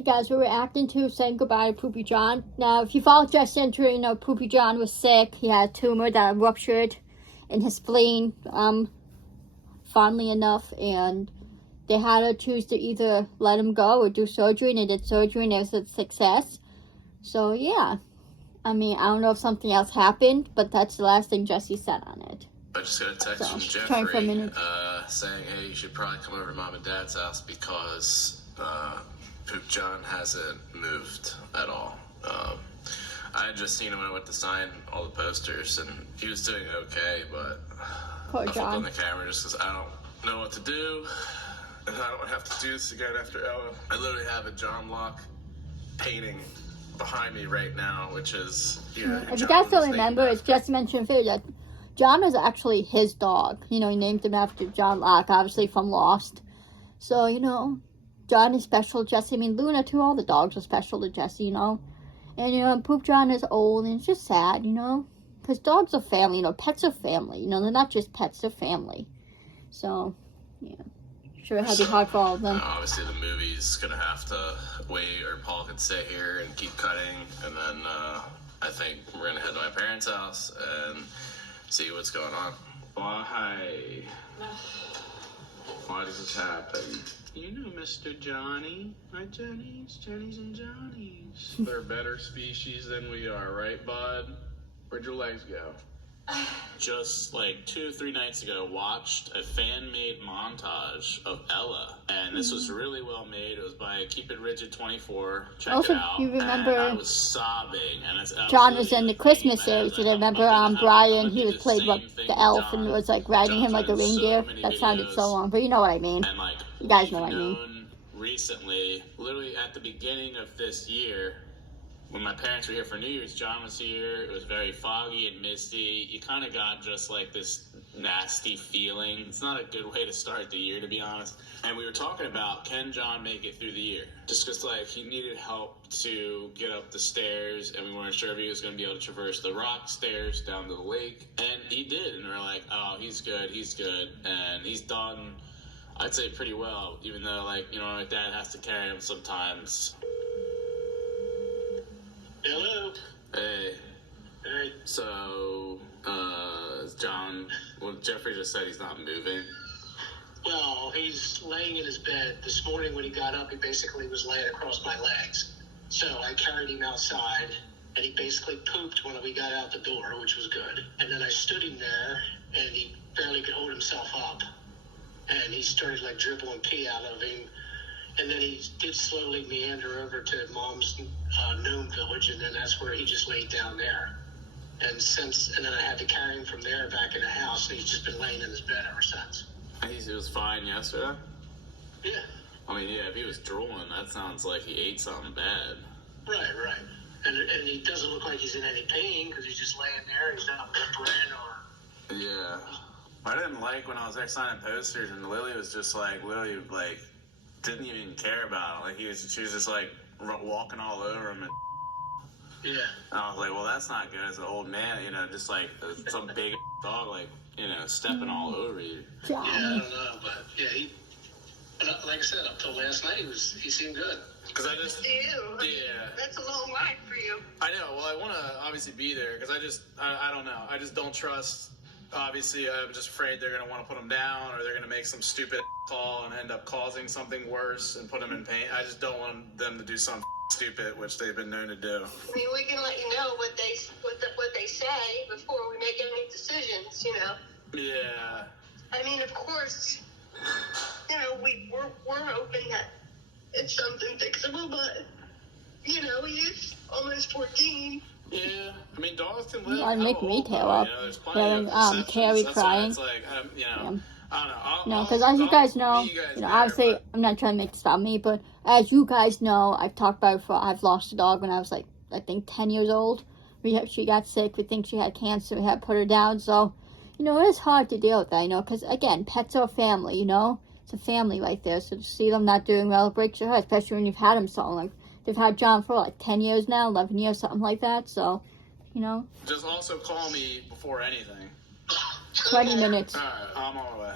Hey guys, we're reacting to saying goodbye to PoopyJohn. Now, if you follow Jesse Entry, you know PoopyJohn was sick. He had a tumor that ruptured in his spleen, fondly enough, and they had to choose to either let him go or do surgery, and they did surgery, and it was a success. So, yeah. I mean, I don't know if something else happened, but that's the last thing Jesse said on it. I just got a text from Jeffrey saying, hey, you should probably come over to Mom and Dad's house because PoopyJohn hasn't moved at all. I had just seen him when I went to sign all the posters, and he was doing okay, but Poor I flipped John on the camera just because I don't know what to do, and I don't have to do this again after Ella. I literally have a John Locke painting behind me right now, which is, you know, if you guys don't remember, it's Jesse mentioned that John was actually his dog. You know, he named him after John Locke, obviously from Lost. So, you know, John is special to Jesse. I mean, Luna, too, all the dogs are special to Jesse, you know. And, you know, PoopyJohn is old, and it's just sad, you know. Because dogs are family, you know, pets are family. You know, they're not just pets, they're family. So, yeah. Sure, it had to be hard for all of them. Obviously, the movie's going to have to wait, or Paul could stay here and keep cutting. And then I think we're going to head to my parents' house and see what's going on. Why? Why does this happen? You know Mr. Johnny. My Johnnies and Johnnies. They're better species than we are, right, bud? Where'd your legs go? Just like 2 or 3 nights ago, watched a fan-made montage of Ella, and this was really well made. It was by Keep It Rigid 24. Check also, it out. you remember, and I was sobbing, and it's John was in the Christmas series. You remember Brian? He was played by the elf, and it was like riding him like a reindeer. That sounded so long, but you know what I mean. And like, you guys know what I mean. Recently, literally at the beginning of this year, when my parents were here for New Year's, John was here. It was very foggy and misty. You kind of got just like this nasty feeling. It's not a good way to start the year, to be honest. And we were talking about, can John make it through the year? Just because like he needed help to get up the stairs, and we weren't sure if he was going to be able to traverse the rock stairs down to the lake. And he did. And we're like, oh, he's good. And he's done, I'd say, pretty well, even though, like, you know, my dad has to carry him sometimes. Hello. Hey. Hey. So, John, well, Jeffrey just said he's not moving. Well, he's laying in his bed. This morning when he got up, he basically was laying across my legs. So I carried him outside, and he basically pooped when we got out the door, which was good. And then I stood him there, and he barely could hold himself up. And he started, like, dribbling pee out of him. And then he did slowly meander over to Mom's gnome village, and then that's where he just laid down there. And then I had to carry him from there back in the house, and he's just been laying in his bed ever since. He was fine yesterday? Yeah. I mean, yeah, if he was drooling, that sounds like he ate something bad. Right. And he doesn't look like he's in any pain, because he's just laying there, he's not whimpering or... Yeah. I didn't like when I was there signing posters, and Lily was just like, didn't even care about it. Like, she was just like walking all over him, and yeah. And I was like, well, that's not good as an old man, you know, just like some big dog, like, you know, stepping all over you. Yeah, I don't know, but yeah, like I said, up till last night, he seemed good. Because I just, That's a long ride for you. I know. Well, I want to obviously be there because I don't know. I just don't trust. Obviously, I'm just afraid they're going to want to put him down, or they're going to make some stupid call and end up causing something worse and put him in pain. I just don't want them to do something stupid, which they've been known to do. I mean, we can let you know what they say before we make any decisions, you know. Yeah. I mean, of course, you know, we're hoping that it's something fixable, but you know, he is almost 14. Yeah, I mean, dogs can live. Yeah, make me tear up. Hearing Carrie crying. It's like, you know, I don't No, know. because as you guys know, obviously, I'm not trying to make this about me, but as you guys know, I've talked about it before, I've lost a dog when I was like, I think 10 years old. She got sick. We think she had cancer. We had to put her down. So, you know, it is hard to deal with that, you know, because again, pets are a family, you know. It's a family right there. So to see them not doing well, it breaks your heart, especially when you've had them so long. They've had John for like 10 years now, 11 years, something like that. So, you know. Just also call me before anything. 20 minutes. All right, I'm on my way.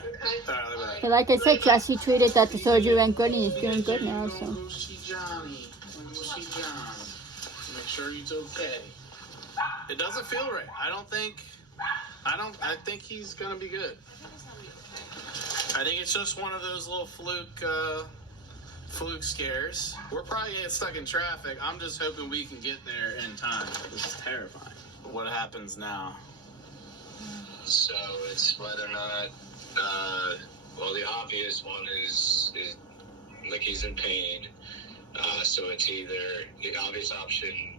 All right, But like I said, Jesse tweeted that the surgery went good and he's doing good now. So. Johnny. We'll see John. Make sure he's okay. It doesn't feel right. I think he's gonna be good. I think it's just one of those little fluke scares. We're probably gonna get stuck in traffic. I'm just hoping we can get there in time. This is terrifying. What happens now? So it's whether or not, well, the obvious one is like he's in pain. So it's either the obvious option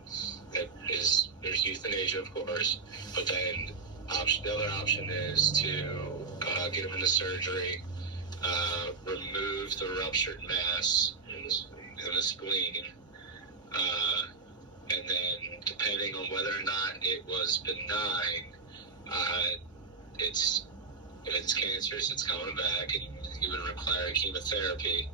that is there's euthanasia, of course, but then the other option is to get him into surgery, remove the ruptured mass in the spleen, and then depending on whether or not it was benign, if it's cancerous, it's coming back, and he would require chemotherapy,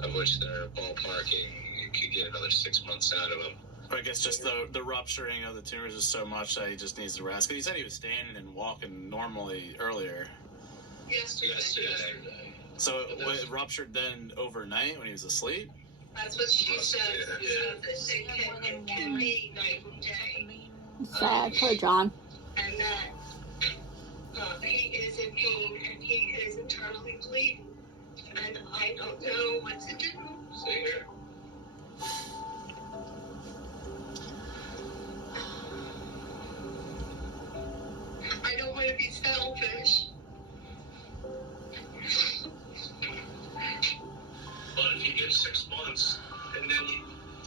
of which they're ballparking you could get another 6 months out of him. I guess just the rupturing of the tumors is so much that he just needs to rest. Because he said he was standing and walking normally earlier. Yesterday. So it ruptured then overnight when he was asleep? That's what she said. It can be night and day. Sad. Poor John. And that he is in pain and he is internally bleeding. And I don't know what to do. See here. I don't want to be selfish. But if he gets 6 months, and then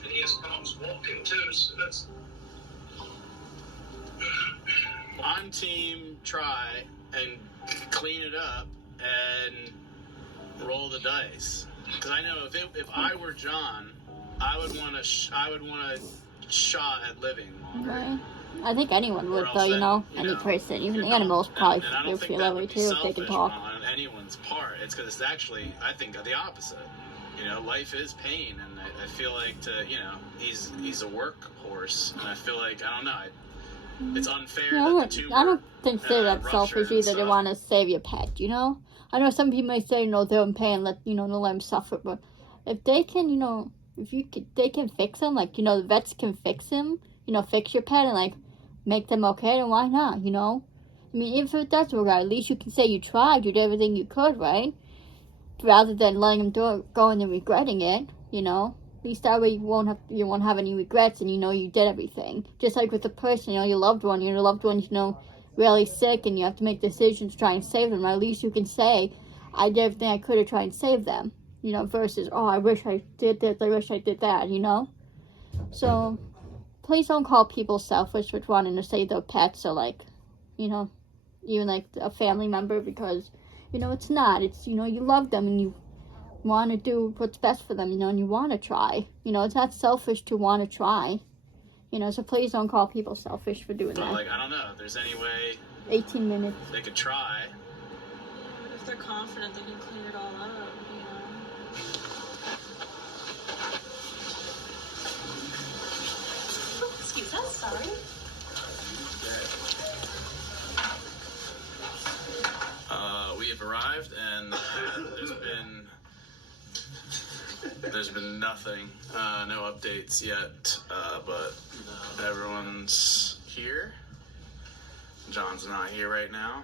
he has problems walking too, so that's... I'm team try and clean it up and roll the dice. Because I know if I were John, I would want a shot at living longer. Right. I think anyone would, Or though, else you know, you any know, person, even the you know, animals probably and I don't would think feel that that way would be too if they could selfish talk. on anyone's part. It's because it's actually, I think, the opposite. You know, life is pain, and I feel like he's a workhorse, and I feel like I don't know. It's unfair that the two I don't consider that ruptured selfish and either to stuff. want to save your pet, you know? I know some people may say, you know, they're in pain, let them suffer, but if they can, they can fix him, like, the vets can fix him, fix your pet and, like, make them okay, then why not, I mean, even if it doesn't work out, at least you can say you tried, you did everything you could, right? Rather than letting him go and then regretting it, At least that way you won't have any regrets and you did everything. Just like with the person, your loved one's, really sick and you have to make decisions to try and save them. At least you can say, I did everything I could to try and save them. Versus, oh, I wish I did this, I wish I did that, So, please don't call people selfish with wanting to save their pets or, like, even, like, a family member because, it's not. It's, you love them and you want to do what's best for them, and you want to try. It's not selfish to want to try. So please don't call people selfish for doing But, that. like, I don't know. If there's any way 18 minutes. they could try. If they're confident they can clean it all up, Excuse us, sorry. We have arrived, and there's been nothing, no updates yet, but everyone's here. John's not here right now,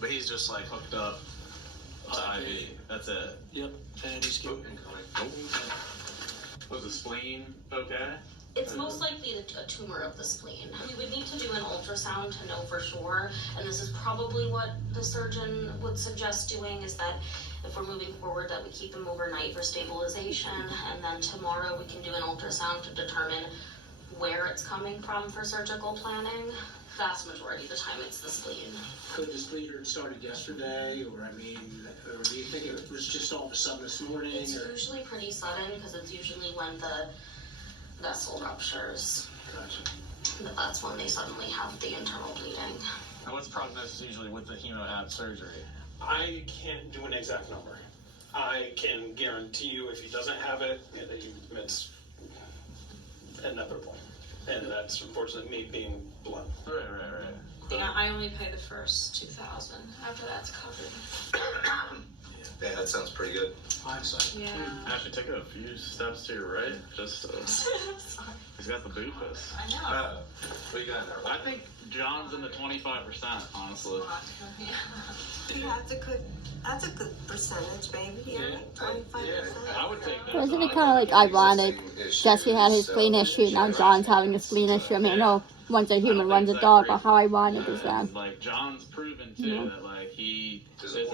but he's just like hooked up to IV. That's it. Yep, and he's good. Was the spleen okay? It's most likely a tumor of the spleen. We would need to do an ultrasound to know for sure, and this is probably what the surgeon would suggest doing, is that if we're moving forward, that we keep him overnight for stabilization, and then tomorrow we can do an ultrasound to determine where it's coming from for surgical planning. Vast majority of the time it's the spleen. Could the spleen have started yesterday, or do you think it was just all of a sudden this morning? It's usually pretty sudden, because it's usually when the vessel ruptures. Gotcha. That's when they suddenly have the internal bleeding. And what's the prognosis usually with the hemo-ab surgery? I can't do an exact number. I can guarantee you if he doesn't have it, it's another point. And that's unfortunately me being blunt. Right. Yeah, I only pay the first $2,000. After that's covered. Yeah, that sounds pretty good. Hindsight. Yeah. Actually, take a few steps to your right. Just he's got the boofus. I know. What you got there? I think John's in the 25%, honestly. That's a good percentage, baby. Yeah, 25%. I would take that. But isn't it kind of like ironic? Jesse had his spleen issue, now John's having a spleen issue. I mean, I know one's a human, one's a dog, but how ironic is that? Like, John's proven, too, that, like, he is a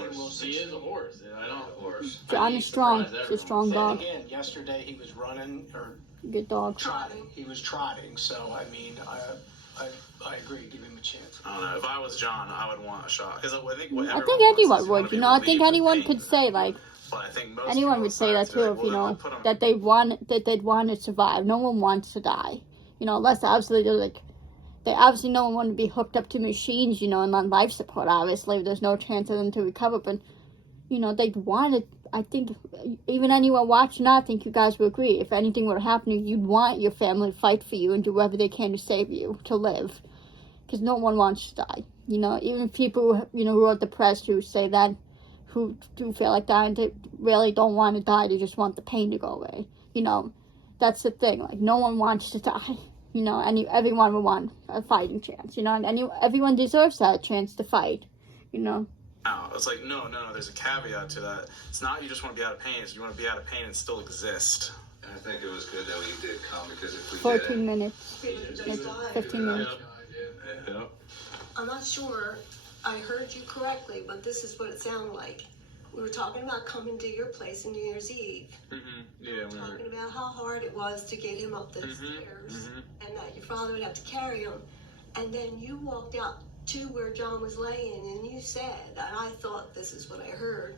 horse. I don't horse. John is strong. He's a strong dog. Again, yesterday he was running, or Good dog. trotting. He was trotting, so, I mean, I agree. Give him a chance. I don't know. If I was John, I would want a shot. Because I think I think anyone would, you know. I think anyone could say, like, But I think most anyone people would say that decide too, to, if well, you know, I'll put 'em- that they'd want to survive. No one wants to die, you know, unless obviously they're like, they obviously no one want to be hooked up to machines, you know, and on life support. Obviously, there's no chance of them to recover, but you know, they'd want it. I think even anyone watching, I think you guys would agree. If anything were to happen, you'd want your family to fight for you and do whatever they can to save you, to live, because no one wants to die. You know, even people who are depressed, who say that, who do feel like dying, they really don't want to die. They just want the pain to go away. You know, that's the thing. Like, no one wants to die. You know, everyone would want a fighting chance. You know, and everyone deserves that chance to fight. You know. No, it's like, no, there's a caveat to that. It's not you just want to be out of pain, it's you want to be out of pain and still exist. And I think it was good that we did come, because if we 14 minutes. Like 15 minutes. Yeah. I'm not sure I heard you correctly, but this is what it sounded like. We were talking about coming to your place on New Year's Eve. Mm-hmm. We were talking about how hard it was to get him up the stairs, and that your father would have to carry him. And then you walked out to where John was laying, and you said, and I thought this is what I heard,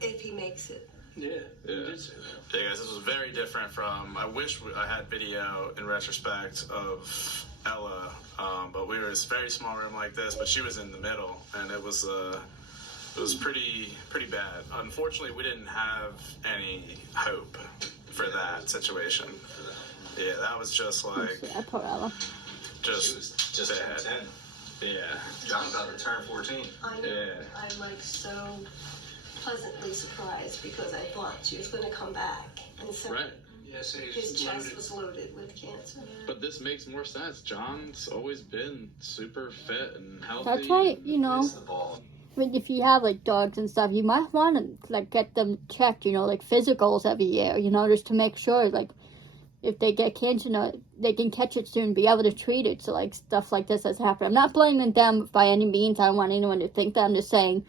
if he makes it. Yeah. Yeah, guys, this was very different from, I wish I had video in retrospect of Ella, but we were in this very small room like this, but she was in the middle, and it was pretty bad. Unfortunately, we didn't have any hope for that situation. Yeah, that was just like, I put Ella. just bad. 10. Yeah. John about to turn 14. I know. Yeah. I'm like so pleasantly surprised, because I thought she was going to come back. And so Right. Yes, his chest was loaded with cancer. But this makes more sense. John's always been super fit and healthy. That's why, you know, It's the ball. if you have like dogs and stuff, you might want to like get them checked, you know, like physicals every year, you know, just to make sure, like, if they get cancer, you know, they can catch it soon, be able to treat it. So like stuff like this has happened. I'm not blaming them by any means. I don't want anyone to think that. I'm just saying,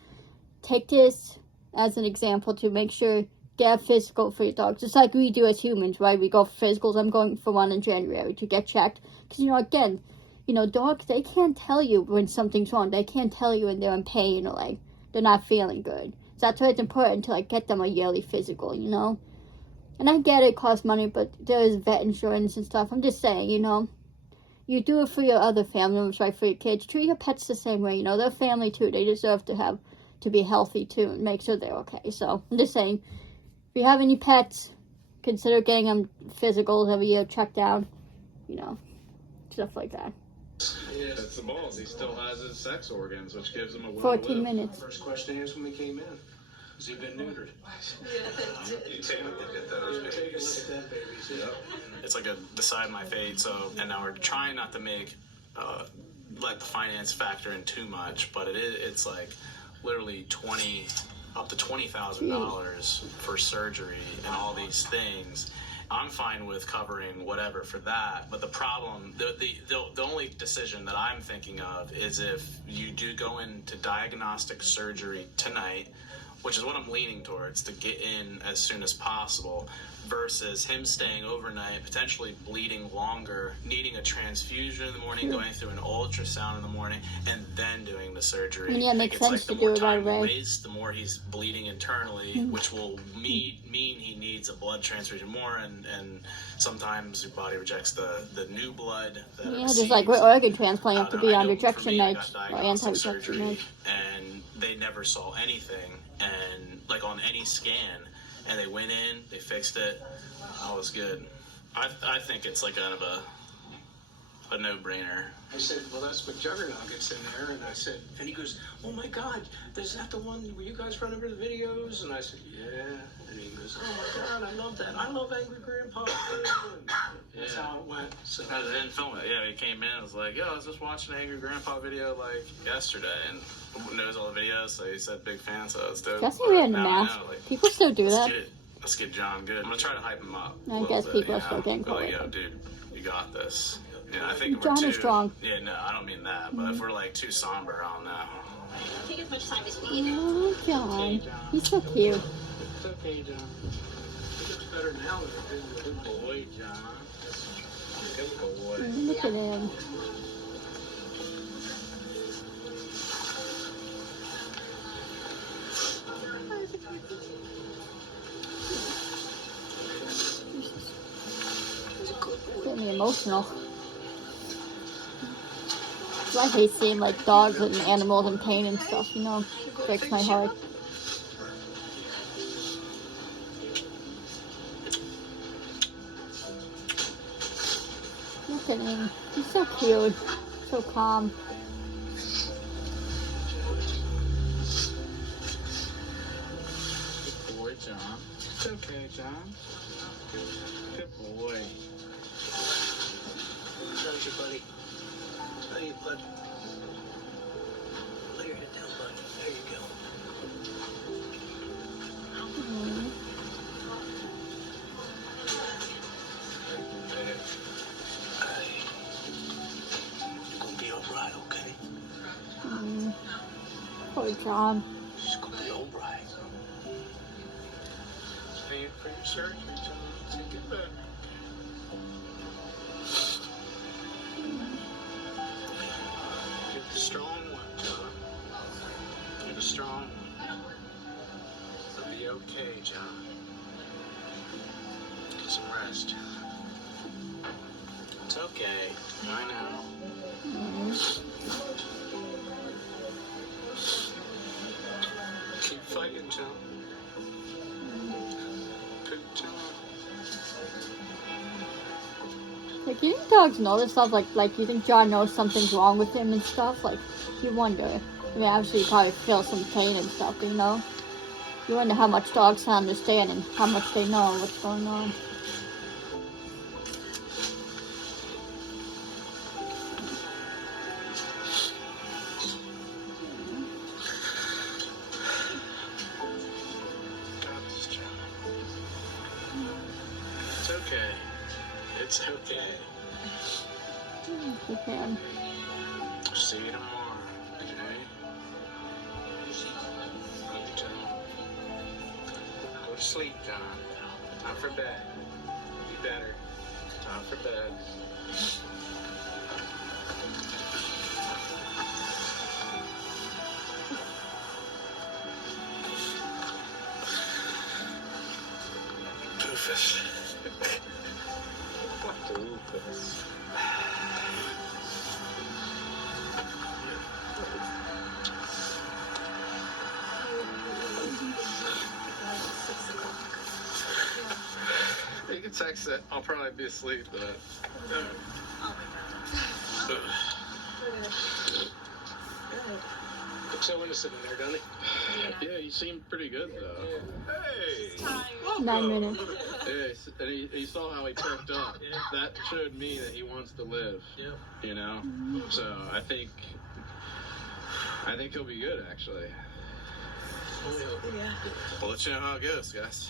take this as an example to make sure get a physical for your dogs, just like we do as humans, right? We go for physicals. I'm going for one in January to get checked, because, you know, again, you know, dogs, they can't tell you when something's wrong. They can't tell you when they're in pain or like they're not feeling good. So that's why it's important to like get them a yearly physical, you know. And I get it costs money, but there is vet insurance and stuff. I'm just saying, you know, you do it for your other family members, right? For your kids, treat your pets the same way. You know, they're family too. They deserve to be healthy too, and make sure they're okay. So I'm just saying, if you have any pets, consider getting them physicals every year, checked out, you know, stuff like that. Yeah, that's the balls. He still has his sex organs, which gives him a will 14 to live. minutes. First question I asked when we came in. Has he been neutered? You take a look at those Take a look babies. at that, babies. Yep. It's like a decide my fate. So, and now we're trying not to make let the finance factor in too much, but it's like literally up to $20,000 for surgery and all these things. I'm fine with covering whatever for that, but the problem, the only decision that I'm thinking of is if you do go into diagnostic surgery tonight, which is what I'm leaning towards, to get in as soon as possible, versus him staying overnight, potentially bleeding longer, needing a transfusion in the morning, going through an ultrasound in the morning, and then doing the surgery. I mean, yeah, it makes sense to do it right away. The more he's bleeding internally, which will mean he needs a blood transfusion more, and sometimes your body rejects the new blood. Yeah, just like with organ transplant, you have to be on rejection meds or anti-rejection meds. And they never saw anything, and like on any scan, and they went in, they fixed it, all was good. I think it's like kind of a no-brainer. I said, well, that's what Juggernaut gets in there. And I said, and he goes, oh my God, is that the one where you guys run over the videos? And I said, yeah. And he goes, oh my God, I love that. I love Angry Grandpa. That's how it went. So I didn't film it. Yeah, he came in and was like, yo, I was just watching an Angry Grandpa video like yesterday and knows all the videos, so he said big fan, so it's dope. That's weird in the Now I mask. know, like, People still do that. Let's get John good. I'm gonna try to hype him up. I guess people are still getting Be like, caught. yo, dude, you got this. Yeah, I think John we're is strong. Yeah, no, I don't mean that. But if we're like too somber, I don't know. Take as much time as we need. Oh, John. He's so cute. it's okay, John. He looks better now than it did. Good boy, John. Good boy. Look at him. Getting me emotional. I hate seeing like dogs and animals in pain and stuff, you know, it breaks my heart. Look at him. He's so cute. So calm. Good boy, John. It's okay, John. Good boy. How's your buddy? How you, bud? Lay your head down, bud. There you go. You're gonna be alright, okay? Poor John. It's gonna be alright. Paying for your surgery, John. Take it back. You're the strong one, John. You're the strong one. It'll be okay, John. Get some rest. It's okay. I know. Keep fighting, John. Good John. Like, you think dogs know this stuff? Like, you think John knows something's wrong with him and stuff? Like, you wonder. I mean, obviously, you probably feel some pain and stuff, you know? You wonder how much dogs understand and how much they know what's going on. It's okay. It's okay. You can. See you tomorrow, okay? Love you, John. Go to sleep, John. Time for bed. Be better. Time for bed. Doofus. What doofus? You can text it. I'll probably be asleep, but. Looks so innocent in there, doesn't he? Yeah, you seem pretty good though. Hey! 9 minutes. Yeah, and he saw how he perked up. That showed me that he wants to live. You know? So I think he'll be good actually. We'll let you know how it goes, guys.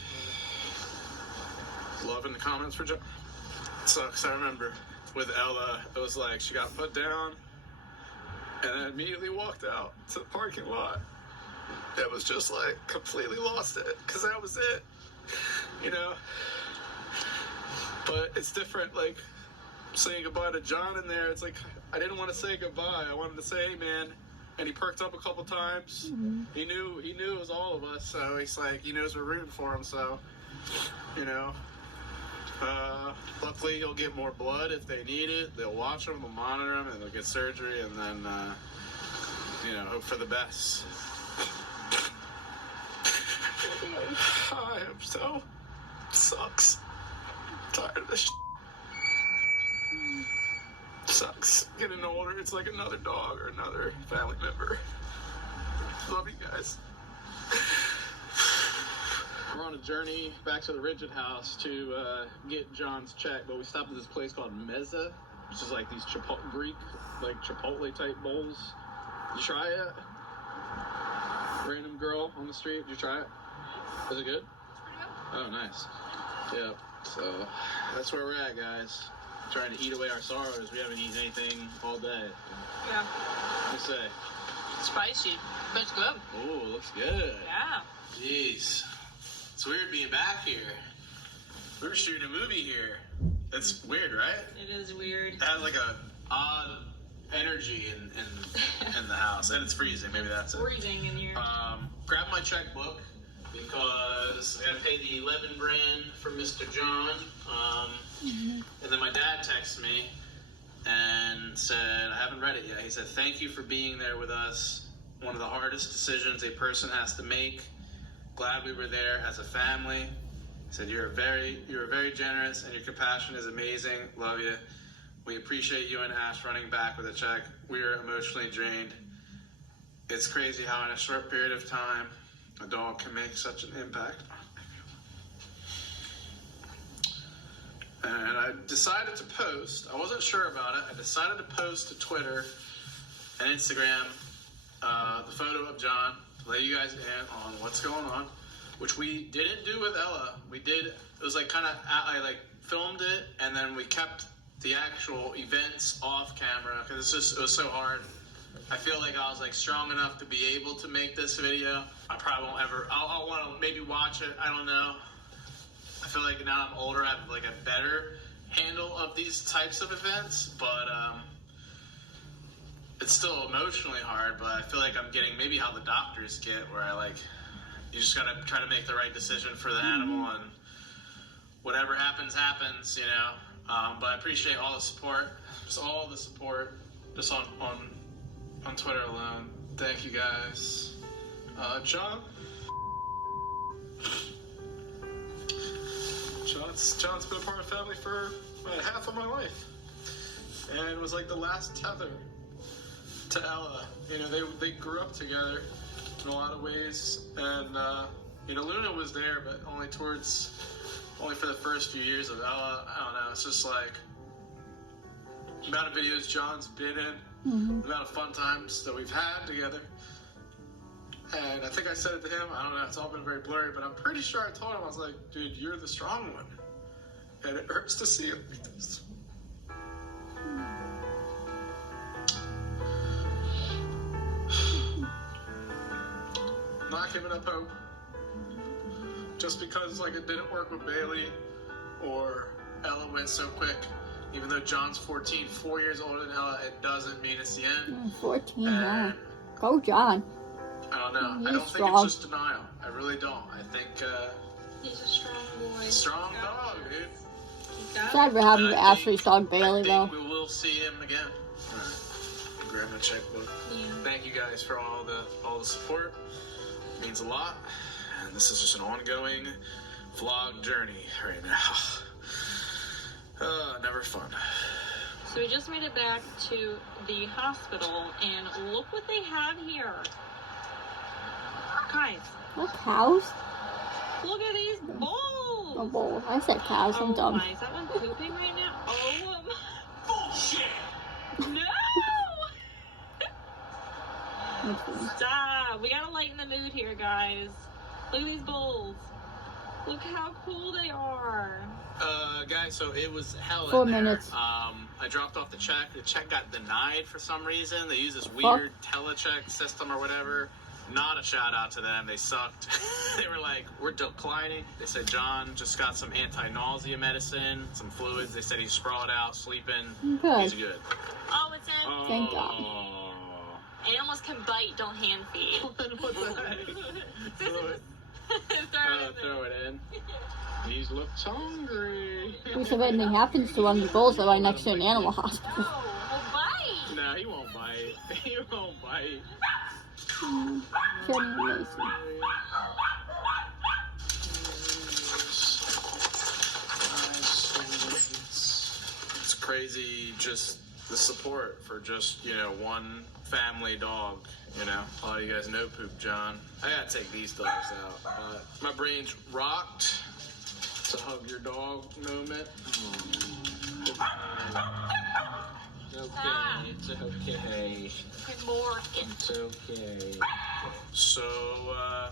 Love in the comments for John. Sucks. I remember with Ella, it was like she got put down and then immediately walked out to the parking lot. It was just like completely lost it because that was it, you know. But it's different, like saying goodbye to John in there. It's like I didn't want to say goodbye. I wanted to say, hey man. And he perked up a couple times. He knew it was all of us. So he's like, he knows we're rooting for him. So, you know. Luckily, he'll get more blood if they need it. They'll watch him, they'll monitor him, and they'll get surgery, and then, you know, hope for the best. I am so sucks. I'm tired of this. Sucks. Getting older, it's like another dog or another family member. Love you guys. We're on a journey back to the Rigid house to get John's check, but we stopped at this place called Meza, which is like these Greek, like Chipotle type bowls. Did you try it? Random girl on the street, did you try it? Was it good? Oh, nice. Yep. So that's where we're at, guys. Trying to eat away our sorrows. We haven't eaten anything all day. Yeah. What do you say? Spicy, but it's good. Ooh, looks good. Yeah. Jeez. It's weird being back here. We were shooting a movie here. That's weird, right? It is weird. It has like a odd energy in the house. And it's freezing. Maybe that's it. Freezing in here. Grab my checkbook because I gotta pay the 11 grand for Mr. John. And then my dad texted me and said, I haven't read it yet. He said, thank you for being there with us. One of the hardest decisions a person has to make. Glad we were there as a family. He said, you're very generous and your compassion is amazing. Love you. We appreciate you and Ash running back with a check. We are emotionally drained. It's crazy how in a short period of time, a dog can make such an impact. And I decided to post, I wasn't sure about it, I decided to post to Twitter and Instagram the photo of John to let you guys in on what's going on, which we didn't do with Ella. We did, it was like kind of, I like filmed it and then we kept the actual events off camera because it was so hard. I feel like I was like strong enough to be able to make this video. I probably won't ever, I'll want to maybe watch it, I don't know. I feel like now I'm older, I have like a better handle of these types of events, but it's still emotionally hard, but I feel like I'm getting maybe how the doctors get, where I like, you just gotta try to make the right decision for the animal, and whatever happens, happens, you know. But I appreciate all the support, just all the support, just on Twitter alone. Thank you guys. John's been a part of family for half of my life, and it was like the last tether to Ella. You know, they grew up together in a lot of ways, and you know, Luna was there, but only for the first few years of Ella. I don't know. It's just like the amount of videos John's been in, the amount of fun times that we've had together. And I think I said it to him, I don't know, it's all been very blurry, but I'm pretty sure I told him, I was like, dude, you're the strong one. And it hurts to see him like this. Not giving up hope. Just because like it didn't work with Bailey or Ella went so quick. Even though John's 14, 4 years older than Ella, it doesn't mean it's the end. 14, yeah. Go John. I don't know. He's I don't strong. think it's just denial. I really don't. I think He's a strong boy. strong dog, dude. Sad for having to Ashley's dog Bailey, I though. think we will see him again. All right. Grab my checkbook. Yeah. Thank you guys for all the support. It means a lot. And this is just an ongoing vlog journey right now. Never fun. So we just made it back to the hospital, and look what they have here. Guys, What, cows? look at these bulls. Oh, bull. I said cows, I'm dumb. My, is that one pooping right now? Oh my. Bullshit! No! Stop. We gotta lighten the mood here, guys. Look at these bulls. Look how cool they are. Guys, so it was hell 4 in there. minutes. I dropped off the check. The check got denied for some reason. They use this weird telecheck system or whatever. Not a shout out to them. They sucked. They were like, we're declining. They said John just got some anti-nausea medicine, some fluids. They said he's sprawled out, sleeping. Good. He's good. Oh, it's in. Thank God. Animals can bite, don't hand feed. What the heck? Throw it in. He looks hungry. If anything happens to one of the bulls, they're right next to an animal hospital. Well, bite. No, he won't bite. He won't bite. Kenny Mason. It's crazy just the support for just, you know, one family dog, you know. A lot of you guys know PoopyJohn. I gotta take these dogs out, but my brain's rocked. It's a hug your dog moment. Okay, it's okay. It's okay. So,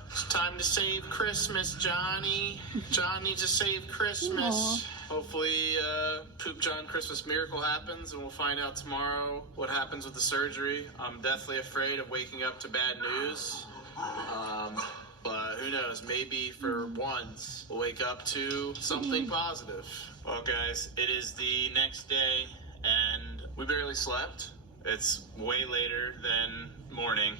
it's time to save Christmas, Johnny. John needs to save Christmas. Aww. Hopefully, PoopyJohn Christmas miracle happens, and we'll find out tomorrow what happens with the surgery. I'm deathly afraid of waking up to bad news. But who knows, maybe for once, we'll wake up to something positive. Well, guys, it is the next day, and we barely slept. It's way later than morning.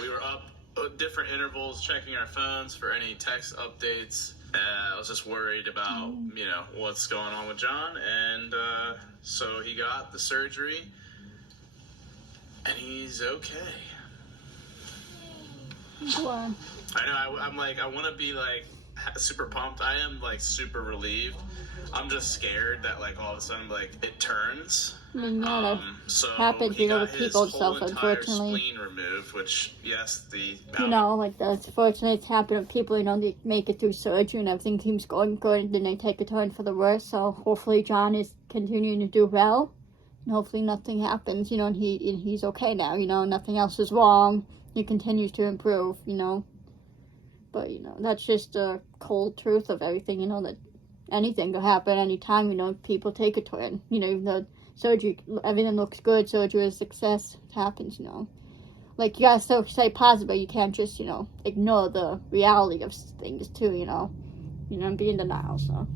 We were up at different intervals, checking our phones for any text updates. I was just worried about, you know, what's going on with John, and so he got the surgery, and he's okay. Wow. I know, I'm like, I want to be, like, super pumped. I am, like, super relieved. I'm just scared that, like, all of a sudden, like, it turns. I mean, yeah, that So happens, he you know, got with his people whole stuff, entire unfortunately. spleen removed, which, yes, You know, like, that's fortunately it's happened with people, you know, they make it through surgery and everything seems going good, and then they take a turn for the worse. So hopefully John is continuing to do well, and hopefully nothing happens, you know, and he's okay now, you know, nothing else is wrong. He continues to improve, you know. But, you know, that's just the cold truth of everything, you know, that anything could happen anytime, you know, people take a turn. You know, even though surgery, everything looks good, surgery is a success, it happens, you know. Like, you gotta still stay positive, but you can't just, you know, ignore the reality of things, too, you know. You know, and be in denial, so.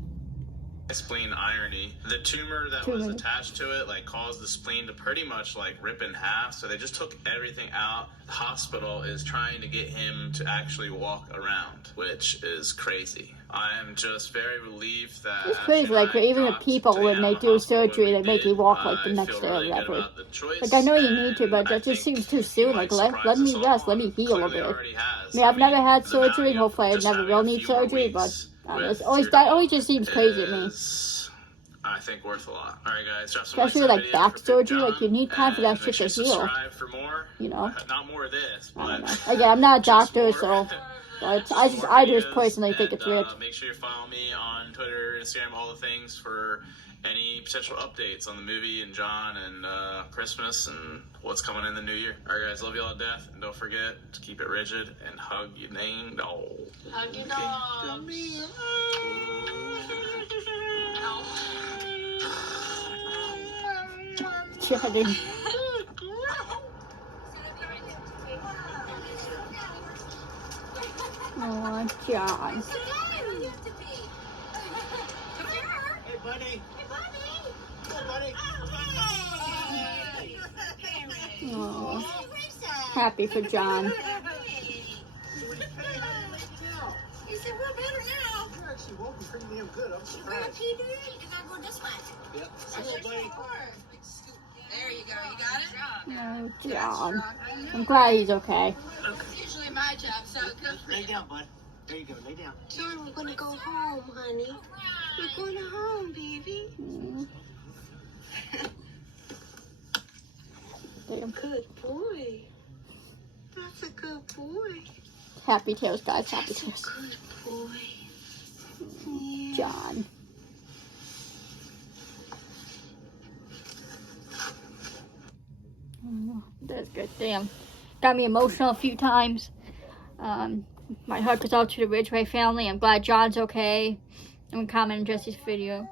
Spleen irony. The tumor that was attached to it, like, caused the spleen to pretty much, like, rip in half, so they just took everything out. The hospital is trying to get him to actually walk around, which is crazy. I'm just very relieved that It's crazy, like, even the people, when they do surgery, they make you walk, like, the next day or whatever. Like, I know you need to, but that just seems too soon. Like, let me rest, let me heal a bit. I mean, I've never had surgery, hopefully I never will need surgery, but that always just seems crazy to me. I think worth a lot. Alright, guys, especially like back surgery, like, you need time for that shit to heal. For more, you know? Not more of this, but I don't know. Again, I'm not a doctor, so but I just personally think it's rich. Make sure you follow me on Twitter, Instagram, all the things for any potential updates on the movie and John and Christmas and what's coming in the new year. Alright, guys, love you all to death, and don't forget to keep it rigid and hug your name dog. Hug your dog. Johnny. Oh, John. Hey, buddy. Hey, buddy. Oh, happy for John. You said we're better now. You're actually walking pretty damn good. I'm We're on surprised. TV. You gotta go this way. Yep. That's your support. There you go. You got it? Oh, John. I'm glad he's okay. It's usually my job, so good for Lay you. down, bud. There you go. Lay down. John, we're gonna go home, honey. We're going home, baby. Damn. Good boy. That's a good boy. Happy tails, guys. Happy That's a tails. good boy. Yeah. John. Oh, that's good. Damn. Got me emotional a few times. My heart goes out to the Ridgeway family. I'm glad John's okay. I'm gonna comment on Jesse's video.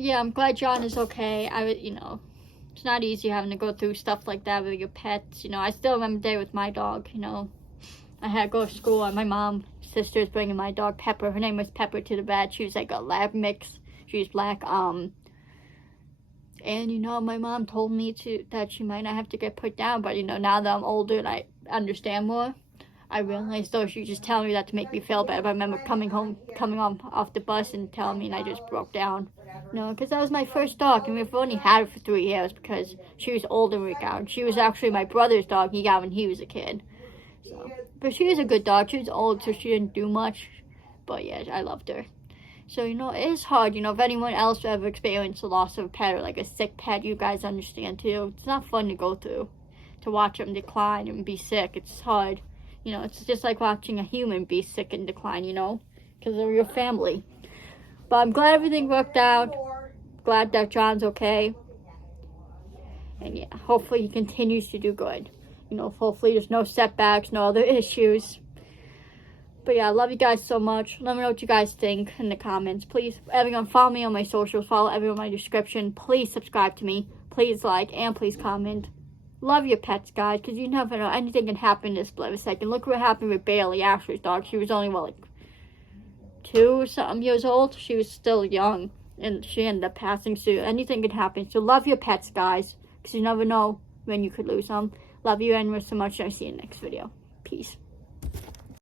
Yeah, I'm glad John is okay. You know, it's not easy having to go through stuff like that with your pets. You know, I still remember the day with my dog, you know. I had to go to school and my mom's sister's bringing my dog Pepper. Her name was Pepper to the vet. She was like a lab mix. She was black. And, you know, my mom told me that she might not have to get put down. But, you know, now that I'm older and I understand more, I realized, though, she was just telling me that to make me feel better. But I remember coming off the bus and telling me, and I just broke down. You know, because that was my first dog, and we've only had her for 3 years because she was older when we got her. She was actually my brother's dog. He got when he was a kid. So, but she is a good dog. She was old, so she didn't do much. But yeah, I loved her. So, you know, it is hard. You know, if anyone else ever experienced the loss of a pet or like a sick pet, you guys understand too. It's not fun to go through, to watch them decline and be sick. It's hard. You know, it's just like watching a human be sick and decline, you know, because they're your family. But I'm glad everything worked out. Glad that John's okay. And yeah, hopefully he continues to do good. You know, hopefully there's no setbacks, no other issues. But yeah, I love you guys so much. Let me know what you guys think in the comments. Please, everyone, follow me on my socials. Follow everyone in my description. Please subscribe to me. Please like and please comment. Love your pets, guys, because you never know. Anything can happen in this split of a second. Look what happened with Bailey, Ashley's dog. She was only, what, like 2-something years old? She was still young, and she ended up passing soon. Anything could happen. So love your pets, guys, because you never know when you could lose them. Love you, and so much, and I'll see you in the next video. Peace.